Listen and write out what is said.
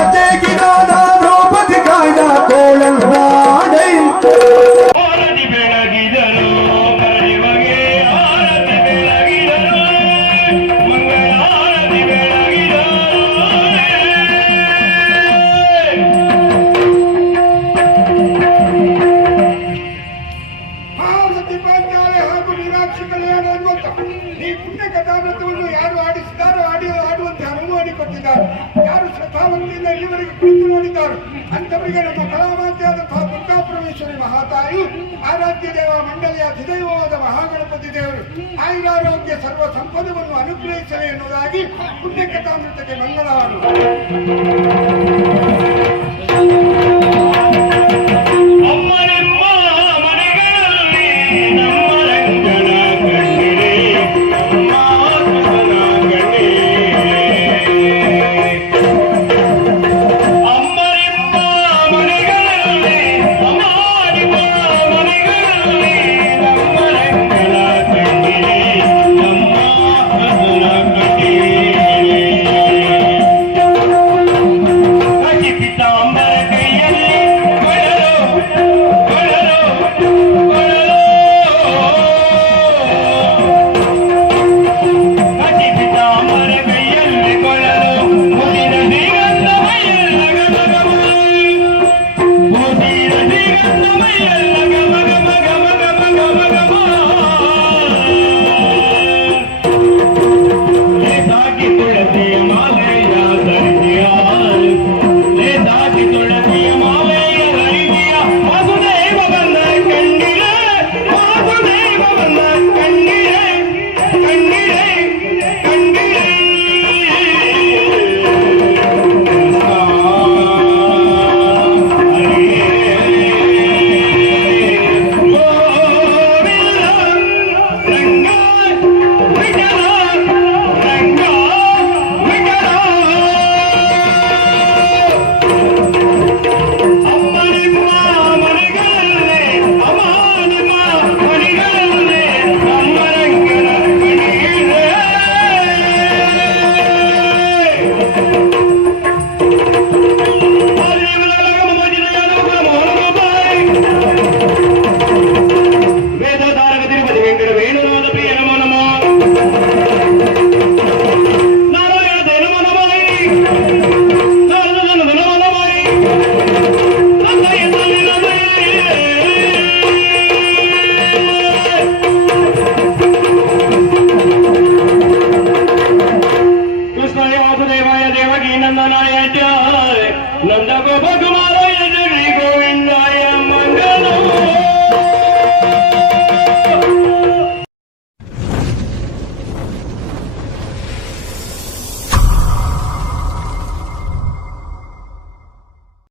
I take it ಮಾಡಿದ್ದಾರೆ. ಯಾರು ಶ್ರದ್ಧಾವಂತಿಯಿಂದ ಇಲ್ಲಿವರೆಗೆ ಕುಳಿತು ನೋಡಿದ್ದಾರೆ. ಅಂತವರಿಗೆ ನಮ್ಮ ಕಲಾಮಾತೆಯಾದಂತಹ ದುರ್ಗಾಪರಮೇಶ್ವರಿ ಮಹಾತಾಯಿ, ಆರಾಧ್ಯ ದೇವ ಮಂಡಳಿಯ ಅಧಿದೈವವಾದ ಮಹಾಗಣಪತಿ ದೇವರು, ಆಯುರಾರೋಗ್ಯ ಸರ್ವ ಸಂಪದವನ್ನು ಅನುಗ್ರಹಿಸಲಿ ಎನ್ನುವುದಾಗಿ ಪುಣ್ಯಕಥಾಮೃತಕ್ಕೆ ಮಂಗಳ ಅಮ್ಮನೆಮ್ಮ ಮನೆಗಳಲ್ಲಿ नंदनाय नंद गोप कुमार